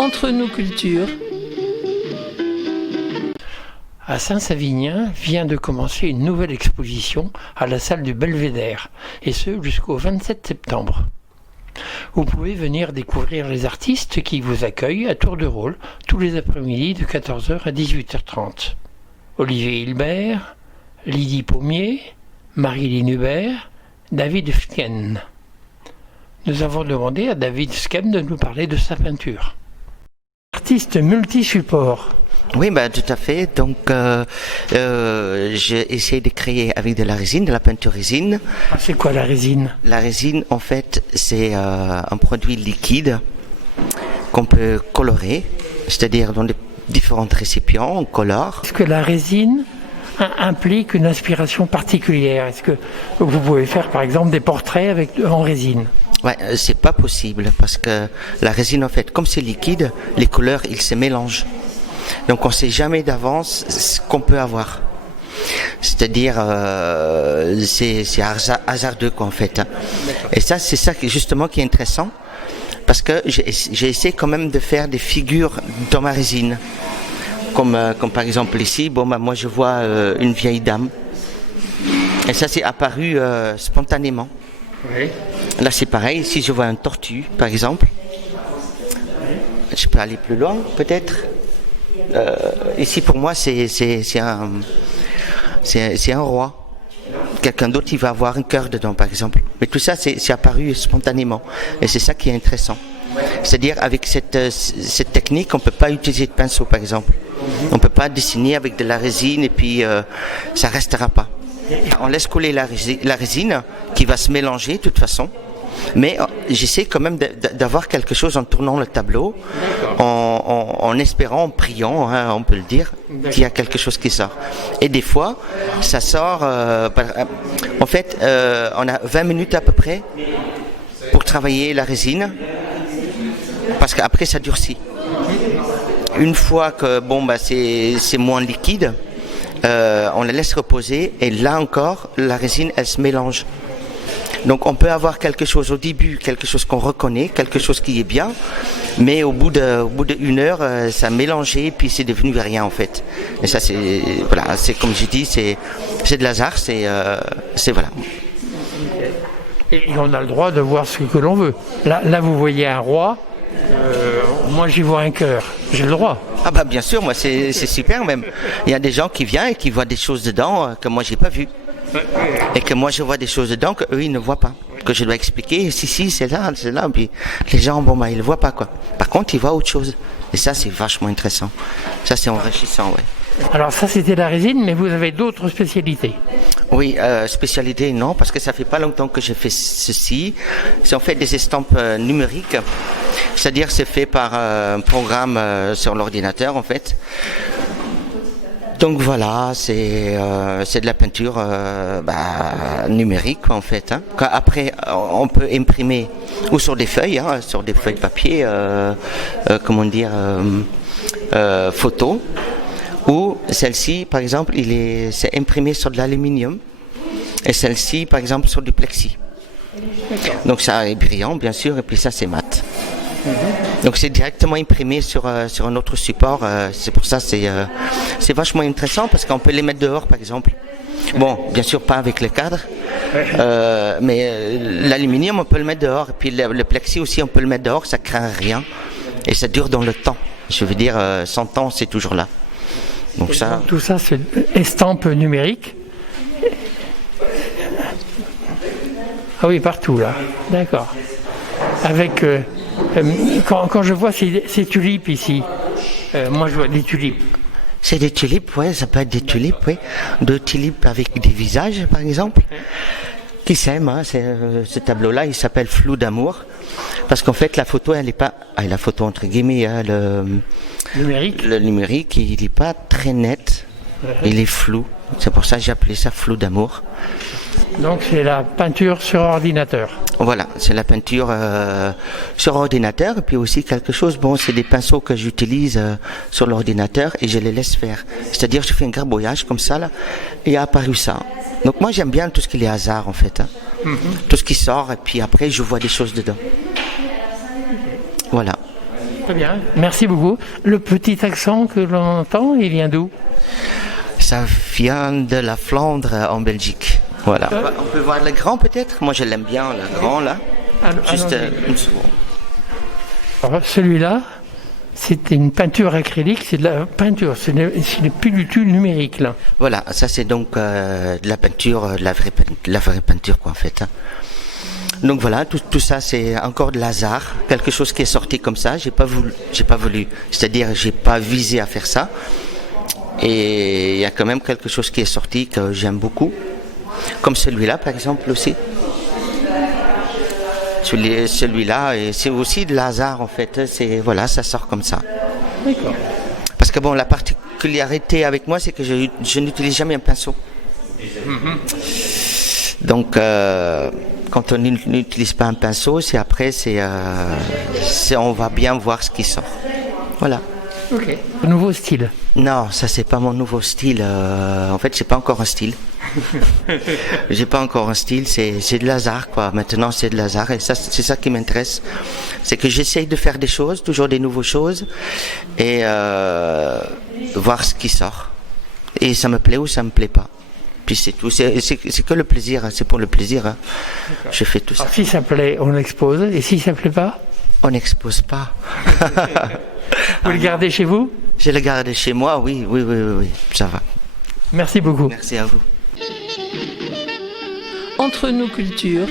Entre nos cultures. À Saint-Savinien vient de commencer une nouvelle exposition à la salle du Belvédère, et ce jusqu'au 27 septembre. Vous pouvez venir découvrir les artistes qui vous accueillent à tour de rôle tous les après-midi de 14h à 18h30. Olivier Hilbert, Lydie Pommier, Marilyn Hubert, David Fken. Nous avons demandé à David Fken de nous parler de sa peinture. Artiste multi-support. Oui, tout à fait. Donc, j'ai essayé de créer avec de la résine, de la peinture résine. C'est quoi la résine? La résine, en fait, c'est un produit liquide qu'on peut colorer, c'est-à-dire dans différents récipients, on colore. Est-ce que la résine implique une inspiration particulière? Est-ce que vous pouvez faire, par exemple, des portraits en résine? Ouais, c'est pas possible parce que la résine, en fait, comme c'est liquide, les couleurs, ils se mélangent. Donc on ne sait jamais d'avance ce qu'on peut avoir. C'est-à-dire, c'est hasardeux quoi en fait. Et ça, c'est ça justement qui est intéressant, parce que j'ai essayé quand même de faire des figures dans ma résine. Comme par exemple ici, moi je vois une vieille dame. Et ça c'est apparu spontanément. Oui. Là c'est pareil, ici je vois un tortue par exemple. Je peux aller plus loin peut-être. Ici pour moi c'est un roi. Quelqu'un d'autre il va avoir un cœur dedans par exemple. Mais tout ça c'est apparu spontanément. Et c'est ça qui est intéressant. C'est-à-dire avec cette technique on ne peut pas utiliser de pinceau par exemple. On ne peut pas dessiner avec de la résine et puis ça ne restera pas. On laisse couler la résine qui va se mélanger de toute façon. Mais j'essaie quand même d'avoir quelque chose en tournant le tableau, en espérant, en priant, hein, on peut le dire, qu'il y a quelque chose qui sort. Et des fois, ça sort, en fait, on a 20 minutes à peu près pour travailler la résine, parce qu'après ça durcit. Une fois que c'est moins liquide, on la laisse reposer et là encore, la résine, elle se mélange. Donc on peut avoir quelque chose au début, quelque chose qu'on reconnaît, quelque chose qui est bien, mais au bout d'une heure, ça a mélangé et puis c'est devenu rien en fait. Et ça c'est comme je dis, c'est de hasard, c'est voilà. Et on a le droit de voir ce que l'on veut. Là vous voyez un roi, moi j'y vois un cœur, j'ai le droit. Ah bien sûr, moi c'est super même. Il y a des gens qui viennent et qui voient des choses dedans que moi j'ai pas vues. Et que moi je vois des choses dedans que eux ils ne voient pas, que je dois expliquer si c'est là, puis les gens ils le voient pas quoi. Par contre ils voient autre chose et ça c'est vachement intéressant, ça c'est enrichissant. Ouais. Alors ça c'était la résine, mais vous avez d'autres spécialités? Oui, spécialité non, parce que ça fait pas longtemps que j'ai fait ceci. C'est en fait des estampes numériques, c'est-à-dire c'est fait par un programme sur l'ordinateur en fait. Donc voilà, c'est de la peinture numérique en fait. Hein. Après, on peut imprimer ou sur des feuilles, sur des feuilles de papier, photo. Ou celle-ci, par exemple, c'est imprimé sur de l'aluminium. Et celle-ci, par exemple, sur du plexi. Donc ça est brillant, bien sûr, et puis ça c'est mat. Donc c'est directement imprimé sur un autre support. C'est pour ça c'est vachement intéressant parce qu'on peut les mettre dehors par exemple. Bon, bien sûr pas avec le cadre, mais l'aluminium on peut le mettre dehors et puis le plexi aussi on peut le mettre dehors, ça craint rien et ça dure dans le temps. Je veux dire 100 ans c'est toujours là. Donc ça. Tout ça c'est estampe numérique. Ah oui, partout là. D'accord. Avec quand je vois ces tulipes ici, moi je vois des tulipes. C'est des tulipes, ouais, ça peut être des tulipes, oui. Deux tulipes avec des visages, par exemple, qui s'aiment. Hein. Ce tableau-là, il s'appelle Flou d'amour, parce qu'en fait, la photo, elle n'est pas, la photo entre guillemets, le numérique, il n'est pas très net, il est flou. C'est pour ça que j'ai appelé ça Flou d'amour. Donc c'est la peinture sur ordinateur. Voilà, c'est la peinture sur ordinateur et puis aussi quelque chose, c'est des pinceaux que j'utilise sur l'ordinateur et je les laisse faire. C'est-à-dire je fais un grabouillage comme ça là et il a apparu ça. Donc moi j'aime bien tout ce qui est hasard en fait. Hein. Tout ce qui sort et puis après je vois des choses dedans. Voilà. Très bien, merci beaucoup. Le petit accent que l'on entend, il vient d'où? Ça vient de la Flandre en Belgique. Voilà. On peut voir le grand peut-être. Moi je l'aime bien, le grand là. Juste une seconde. Alors, celui-là, c'est une peinture acrylique, c'est de la peinture, ce n'est plus du tout numérique là. Voilà, ça c'est donc de la peinture, de la vraie peinture quoi en fait. Donc voilà, tout ça c'est encore de hasard, quelque chose qui est sorti comme ça. J'ai pas voulu, c'est-à-dire j'ai pas visé à faire ça. Et il y a quand même quelque chose qui est sorti que j'aime beaucoup, comme celui-là par exemple aussi. Celui-là, et c'est aussi de hasard en fait. C'est voilà, ça sort comme ça. D'accord. Parce que bon, la particularité avec moi, c'est que je n'utilise jamais un pinceau. Donc, quand on n'utilise pas un pinceau, on va bien voir ce qui sort. Voilà. Ok. Nouveau style. Non, ça c'est pas mon nouveau style. En fait, j'ai pas encore un style. J'ai pas encore un style. C'est de hasard quoi. Maintenant, c'est de hasard et ça, c'est ça qui m'intéresse. C'est que j'essaye de faire des choses, toujours des nouvelles choses, et voir ce qui sort. Et ça me plaît ou ça me plaît pas. Puis c'est tout. C'est que le plaisir. C'est pour le plaisir. Hein. Je fais tout ça. Alors, si ça plaît, on expose. Et si ça plaît pas, on n'expose pas. Vous le gardez chez vous? Je le garde chez moi, oui, ça va. Merci beaucoup. Merci à vous. Entre nos cultures,